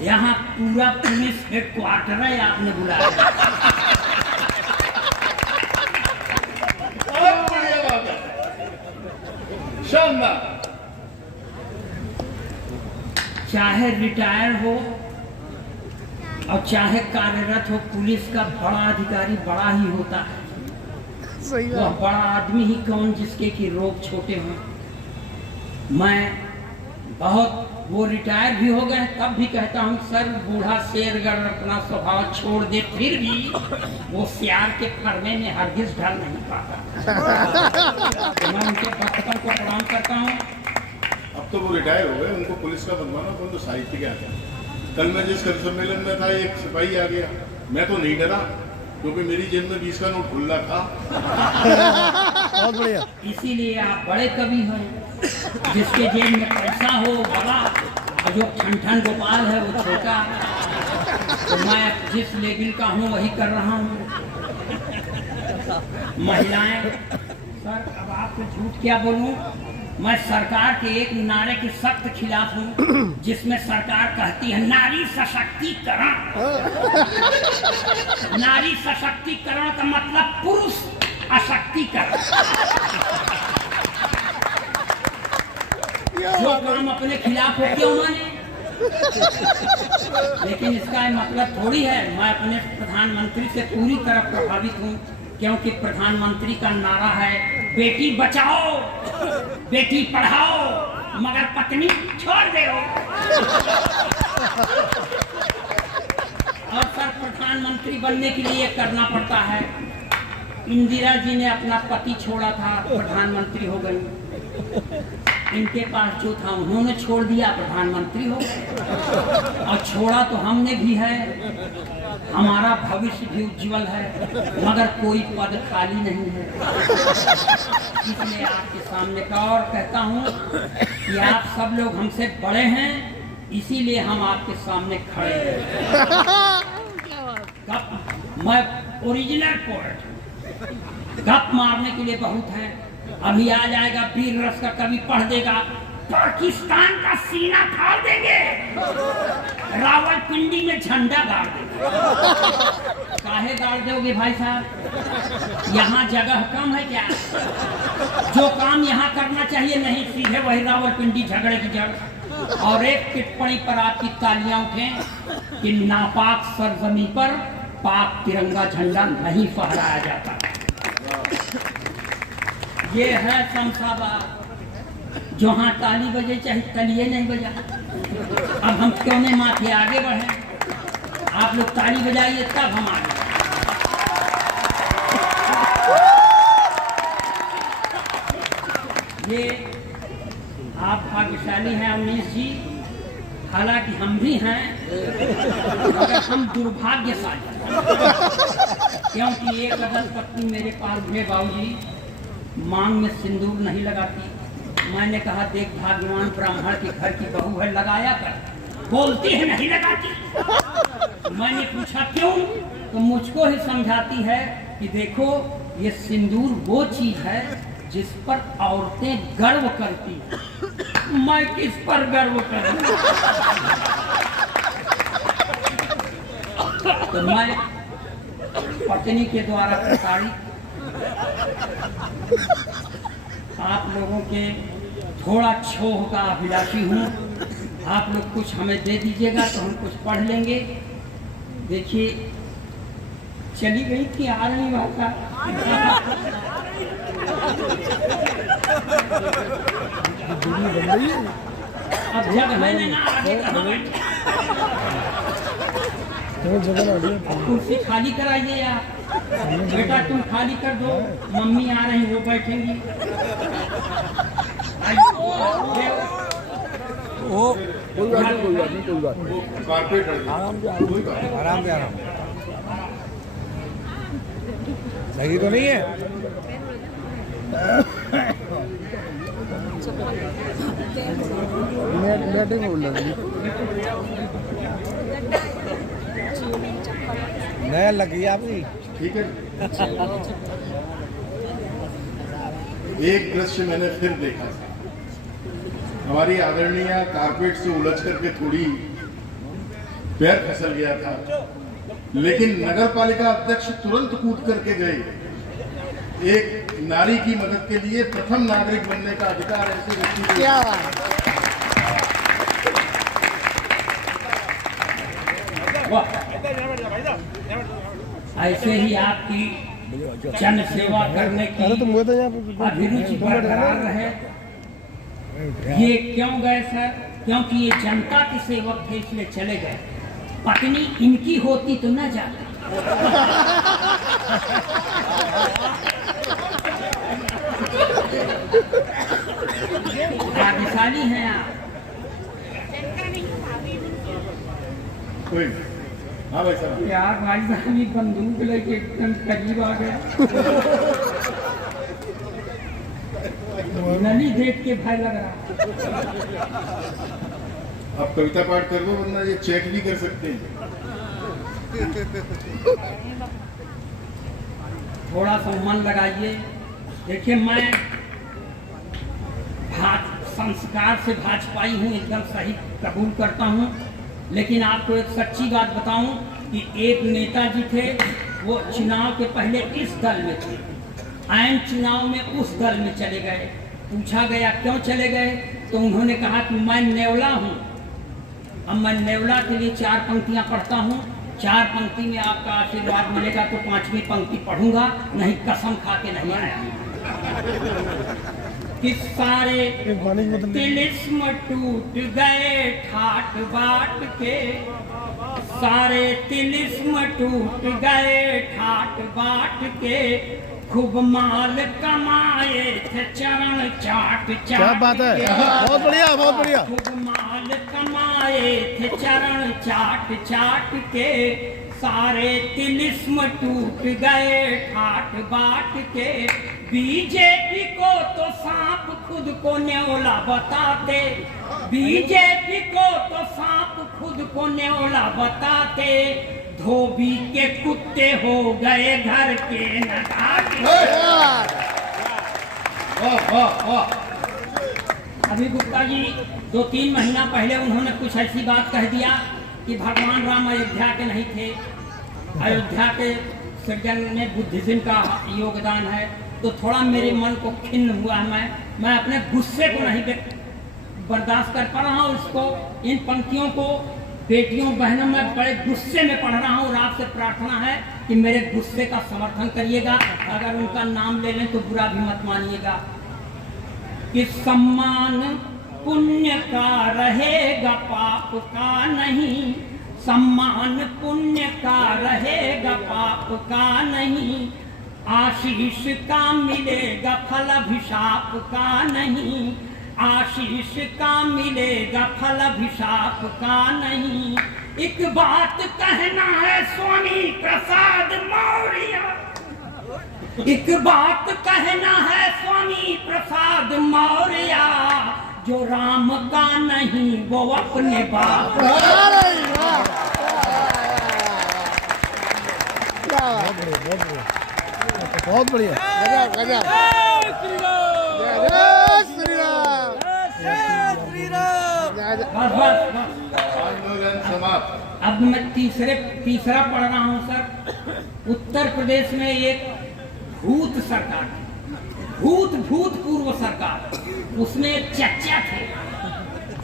यहाँ पूरा police headquarter है, आपने बुलाया। बहुत बढ़िया बात है, शानदार। चाहे रिटायर हो और चाहे कार्यरत हो, पुलिस का बड़ा अधिकारी बड़ा ही होता है। वह बड़ा आदमी ही कौन जिसके कि रोग छोटे हों। मैं बहुत वो रिटायर भी हो गए तब भी कहता हूँ सर, बूढ़ा शेरगढ़ अपना स्वभाव छोड़ दे फिर भी वो सियार के फरमे में हरगिज ढल नहीं पाता। मैं उनके भक्तों को प्रणाम करता हूँ। अब तो वो रिटायर हो गए, उनको पुलिस का बनवाना, कौन तो साहित्य क्या था। कल मैं जिस कवि सम्मेलन में था, एक सिपाही आ गया, मैं तो नहीं डरा क्योंकि मेरी जेब में 20 का नोट खुला था। बहुत बढ़िया। इसीलिए आप बड़े कवि हैं, जिसके जेब में पैसा हो बड़ा और जो ठन गोपाल है वो छोटा। तो मैं जिस लेवल का हूँ वही कर रहा हूँ। महिलाएं, सर अब आपको झूठ क्या बोलूं, मैं सरकार के एक नारे के सख्त खिलाफ हूँ, जिसमें सरकार कहती है नारी सशक्तिकरण। नारी सशक्तिकरण का मतलब पुरुष अशक्तिकरण। जो काम अपने खिलाफ हो क्यों माने। लेकिन इसका मतलब थोड़ी है मैं अपने प्रधानमंत्री से पूरी तरह प्रभावित हूँ, क्योंकि प्रधानमंत्री का नारा है बेटी बचाओ बेटी पढ़ाओ मगर पत्नी छोड़ दो। और सर प्रधानमंत्री बनने के लिए करना पड़ता है। इंदिरा जी ने अपना पति छोड़ा था, प्रधानमंत्री हो गई। इनके पास जो था उन्होंने छोड़ दिया, प्रधानमंत्री हो गए। और छोड़ा तो हमने भी है, हमारा भविष्य भी उज्जवल है, मगर कोई पद खाली नहीं है। इसलिए आपके सामने का और कहता हूँ कि आप सब लोग हमसे बड़े हैं, इसीलिए हम आपके सामने खड़े हैं। मैं ओरिजिनल पोएट, गप मारने के लिए बहुत है। अभी आ जाएगा वीर रस का कवि, पढ़ देगा पाकिस्तान का सीना फाड़ देंगे, रावलपिंडी में झंडा गाड़ देंगे। काहे गाड़ दोगे भाई साहब, यहाँ जगह कम है क्या। जो काम यहाँ करना चाहिए नहीं, सीधे वही रावलपिंडी झगड़े की जड़। और एक टिप्पणी पर आपकी तालियां उठें कि नापाक सरजमी पर पाक तिरंगा झंडा नहीं फहराया जाता। ये है शमशाबाद, जहाँ ताली बजे चाहे तलिए नहीं बजा। अब हम क्यों नहीं माथे आगे बढ़े, आप लोग ताली बजाइए तब हम आगे। ये आप भाग्यशाली हैं अमीश जी, हालांकि हम भी हैं, मगर हम दुर्भाग्यशाली क्योंकि एक अदल पत्नी मेरे पास में बाबूजी मांग में सिंदूर नहीं लगाती। मैंने कहा देख भाग्यवान ब्राह्मण के घर की बहू है, लगाया कर। बोलती है नहीं लगाती। मैंने पूछा क्यों, तो मुझको ही समझाती है कि देखो ये सिंदूर वो चीज है जिस पर औरतें गर्व करती हैं। मैं किस पर गर्व करूं। तो मैं पत्नी के द्वारा प्रताड़ित आप लोगों के थोड़ा छोह का अभिलाषी हूँ। आप लोग कुछ हमें दे दीजिएगा तो हम कुछ पढ़ लेंगे। देखिए चली गई थी, आ रही भाषा। अब जगह है ना आगे कहाँ बैठे, कुर्सी खाली कराइए यार। बेटा तुम खाली कर दो, मम्मी आ रही वो बैठेंगी। वो कोई बात नहीं। आराम से आराम। सही तो नहीं है। नया लगी आपकी, ठीक है। एक दृश्य मैंने फिर देखा, हमारी आदरणीय कारपेट से उलझ करके थोड़ी पैर फिसल गया था, लेकिन नगर पालिका अध्यक्ष तुरंत कूद करके गए। एक नारी की मदद के लिए प्रथम नागरिक बनने का अधिकार ऐसे व्यक्ति को। क्या ऐसे ही आपकी जन सेवा करने की अरे तुम तो यहाँ अभिरुचि बरकरार रहे। ये क्यों गए सर? क्योंकि ये जनता के सेवक थे, इसलिए चले गए। पत्नी इनकी होती तो न जाती। भाग्यशाली हैं आप। कोई हाँ भाई साहब, यार भाई साहब ये बंदूक लेके एकदम करीब आ गए। नली देख के भय लग रहा। आप कविता पाठ कर दो, वरना ये चेक भी कर सकते हैं। थोड़ा सा मन लगाइए। देखिए मैं संस्कार से भाजपाई हूँ, एकदम सही कबूल करता हूँ, लेकिन आपको एक सच्ची बात बताऊं कि एक नेताजी थे, वो चुनाव के पहले इस दल में थे, आयन चुनाव में उस दल में चले गए। पूछा गया क्यों चले गए, तो उन्होंने कहा कि मैं नेवला हूँ। अब मैं नेवला के लिए 4 पंक्तियाँ पढ़ता हूँ, 4 पंक्ति में आपका आशीर्वाद मिलेगा तो 5वीं पंक्ति पढ़ूंगा, नहीं कसम खा के नहीं आया। कि सारे तिलिस्म टूट गए ठाट बाट के, सारे तिलिस्म टूट गए ठाट बाट के, खूब माल कमाए थे चरण चाट चाट। क्या बात है, बहुत बढ़िया बहुत बढ़िया। खूब माल कमाए थे चरण चाट चाट के, सारे तिलिस्म टूट गए ठाट बाट के। बीजेपी को तो सांप खुद को न्योला बताते, बीजेपी को तो सांप खुद को न्योला बताते, धोबी के कुत्ते हो गए घर के नदाते। अभी गुप्ता जी 2-3 महीना पहले उन्होंने कुछ ऐसी बात कह दिया कि भगवान राम अयोध्या के नहीं थे, अयोध्या के सृजन में बुद्धिज्म का योगदान है। तो थोड़ा मेरे मन को खिन्न हुआ। मैं अपने गुस्से को नहीं बर्दाश्त कर पा रहा हूँ। इसको, इन पंक्तियों को बेटियों बहनों में बड़े गुस्से में पढ़ रहा हूँ और आपसे प्रार्थना है कि मेरे गुस्से का समर्थन करिएगा। अगर उनका नाम ले लें तो बुरा भी मत मानिएगा। कि सम्मान पुण्य का रहेगा पाप का नहीं, सम्मान पुण्य का रहेगा पाप का नहीं, आशीष का मिलेगा फल अभिशाप का नहीं, आशीष का मिलेगा फल अभिशाप का नहीं। एक बात कहना है स्वामी प्रसाद मौर्य, एक बात कहना है स्वामी प्रसाद मौर्य, जो राम का नहीं वो अपने बाप। बहुत बढ़िया। आंदोलन समाप्त। अब मैं तीसरा पढ़ रहा हूँ सर। उत्तर प्रदेश में एक भूत सरकार, भूतपूर्व सरकार, उसमें एक चच्चा थे।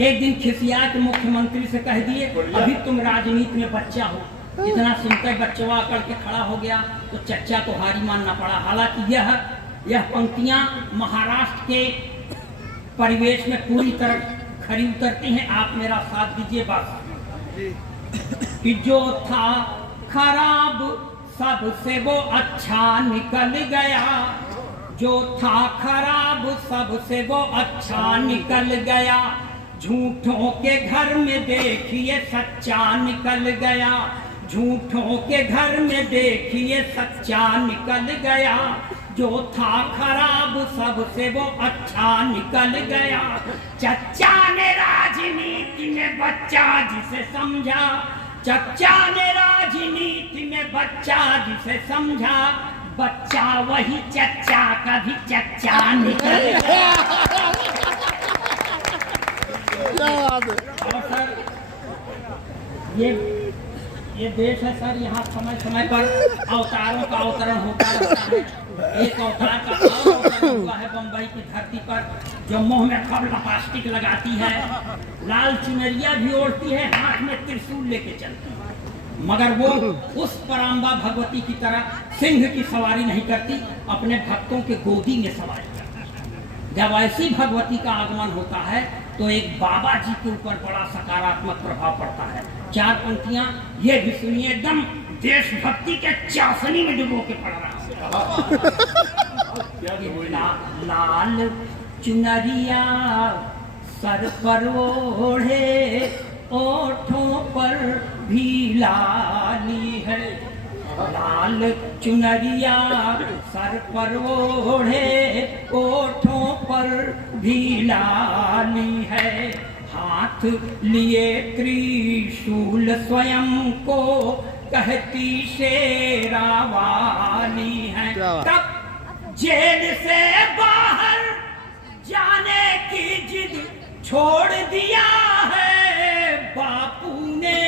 एक दिन खिसिया के मुख्यमंत्री से कह दिए अभी तुम राजनीति में बच्चा हो। इतना सुनकर बच्चवा करके खड़ा हो गया तो चच्चा को हारी मानना पड़ा। हालांकि यह पंक्तियां महाराष्ट्र के परिवेश में पूरी तरह खरी उतरती हैं। आप मेरा साथ दीजिए बस। कि जो था खराब सबसे वो अच्छा निकल गया, जो था खराब सबसे वो अच्छा निकल गया, झूठों के घर में देखिए सच्चा निकल गया, झूठों के घर में देखिए सच्चा निकल गया, जो था खराब सबसे वो अच्छा निकल गया। चच्चा ने राजनीति में बच्चा जिसे समझा, चच्चा ने राजनीति में बच्चा जिसे समझा, बच्चा वही चच्चा कभी चच्चा निकल गया। और सर ये ये देश है सर, यहाँ समय समय पर अवतारों का अवतरण होता रहता है। एक अवतार का और अवतरण हुआ है बम्बई की धरती पर, जो मुंह में खब लपास्टिक लगाती है, लाल चुनरिया भी ओढ़ती है, हाथ में त्रिशूल लेके चलती है, मगर वो उस पराम्बा भगवती की तरह सिंह की सवारी नहीं करती, अपने भक्तों के गोदी में सवारी करती है। जब ऐसी भगवती का आगमन होता है तो एक बाबा जी के ऊपर बड़ा सकारात्मक प्रभाव पड़ता है। 4 पंक्तियां ये भी सुनिए, एकदम देशभक्ति के चाशनी में डुबो के पड़ रहा है। लाल चुनरिया सर पर ओढ़े, ओठों पर भी लाली है। लाल चुनरिया सर पर ओढ़े, ओठों पर भी लाली है। हाथ लिए त्रिशूल स्वयं को कहती शेरा वाली है। तब जेल से बाहर जाने की जिद छोड़ दिया है बापू ने।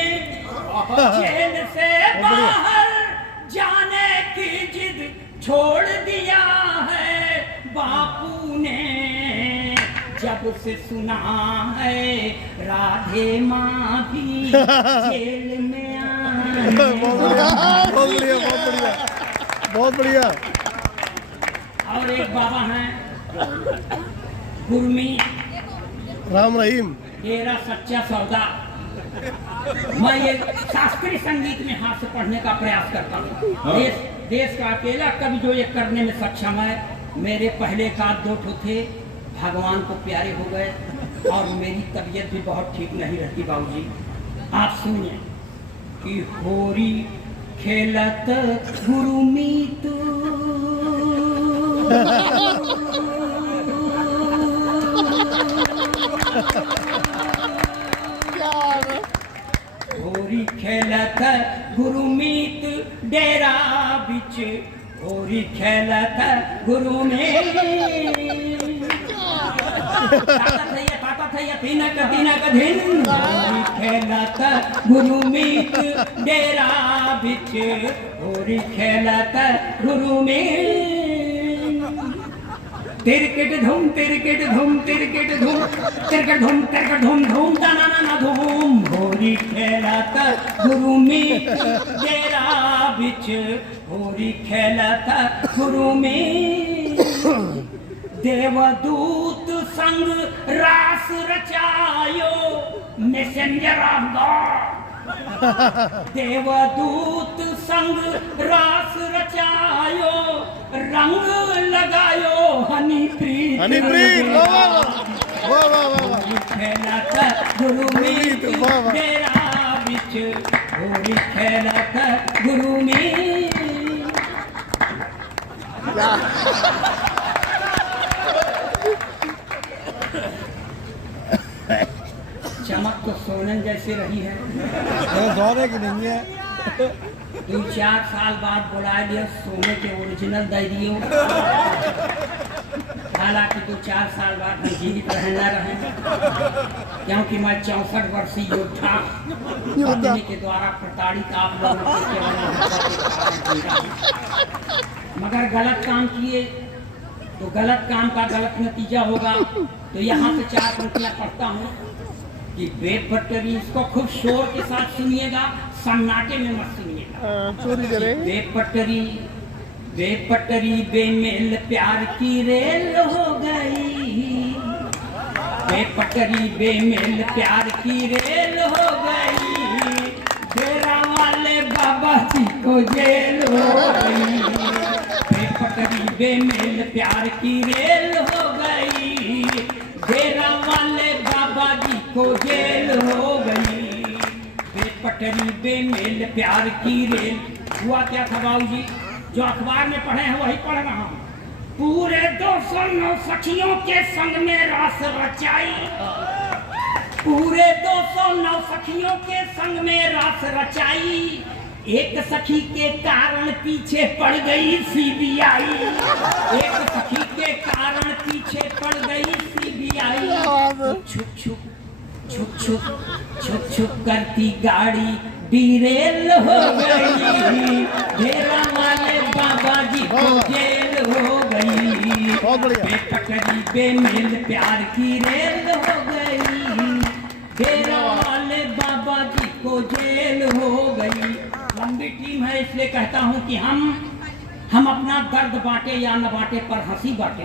जेल से बाहर जाने की जिद छोड़ दिया है बापू ने। जब से सुना है राधे माँ भी जेल में आए। बहुत बढ़िया, बहुत बढ़िया, बहुत बढ़िया, बहुत बढ़िया। और एक बाबा हैं गुरमीत, राम रहीम, तेरा सच्चा सौदा। मैं ये शास्त्रीय संगीत में हाथ से पढ़ने का प्रयास करता हूँ। देश का अकेला कवि जो ये करने में सक्षम है। मेरे पहले का 2 ठो थे, भगवान को प्यारे हो गए और मेरी तबीयत भी बहुत ठीक नहीं रहती बाबूजी। आप सुनिए कि होरी खेलत गुरुमीत, होरी खेलत गुरुमीत डेरा बिच, होरी खेलत गुरु में तिनक तिनक धिन। होरी खेलत गुरुमीत डेरा बिच, होरी खेलत गुरु में। तिरकिट धूम तिरकिट धूम तिरकिट धूम तिरकिट धूम तिरकिट धूम धूम दाना ना धूम। होरी खेलत गुरु में डेरा बिच, होरी खेलत गुरु में। देवदूत संग रास रचायो, मैसेंजर ऑफ गॉड। देवदूत संग रास रचायो, रंग लगायो हनीप्रीत। हनीप्रीत, वाह वाह वाह वाह। खेलत गुरुमीत डेरा बिच, होरी खेलत गुरु में। चमक तो सोनन जैसी रही है, सोने की नहीं है। 2-4 साल बाद बुला लिया, सोने के ओरिजिनल दे दियो। हालांकि 2-4 साल बाद हम जीवित रहे न रहे, क्योंकि मैं 64 वर्षीय योद्धा पत्नी के द्वारा प्रताड़ित आप लोगों के मगर गलत काम किए तो गलत काम का गलत नतीजा होगा। तो यहाँ से 4 पंक्तियाँ पढ़ता हूँ कि बेब पट्टरी, इसको खूब शोर के साथ सुनिएगा, सन्नाटे में मत सुनिएगा। बेब पट्टरी बेमेल प्यार की रेल हो गई। बेब पट्टरी बेमेल प्यार की रेल हो गई। डेरा वाले बाबा जी को जेल हो गई। बेब पट्टरी बेमेल प्यार की रेल हो गई। डेरा वाले बाबा जी को जेल हो गई। बेपटरी बेमेल प्यार की रेल। हुआ क्या था बाबूजी, जो अखबार में पढ़े हैं वही पढ़ रहा हूँ। पूरे 209 सखियों के संग में रास रचाई। पूरे 209 सखियों के संग में रास रचाई। एक सखी के कारण पीछे पड़ गई सीबीआई। एक सखी के कारण पीछे पड़ गई सीबीआई। छुप छुप छुप छुप छुप छुप करती गाड़ी बीरेल हो गई, डेरा वाले बाबा जी को जेल हो गई, बहुत बढ़िया। बेपकड़ी बेमेल प्यार की रेल हो गई, डेरा वाले बाबा जी को जेल हो गई। लंबी टीम है इसलिए कहता हूँ कि हम अपना दर्द बांटे या न बांटे पर हंसी बांटे,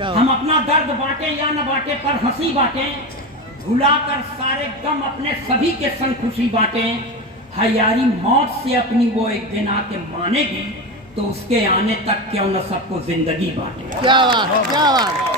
हम अपना दर्द बांटे या न बांटे पर हंसी बांटे, भुलाकर सारे गम अपने सभी के संग खुशी बांटे। है यारी मौत से अपनी वो एक दिन आके मानेगी, तो उसके आने तक क्यों न सबको जिंदगी बांटे। क्या बात, क्या बात।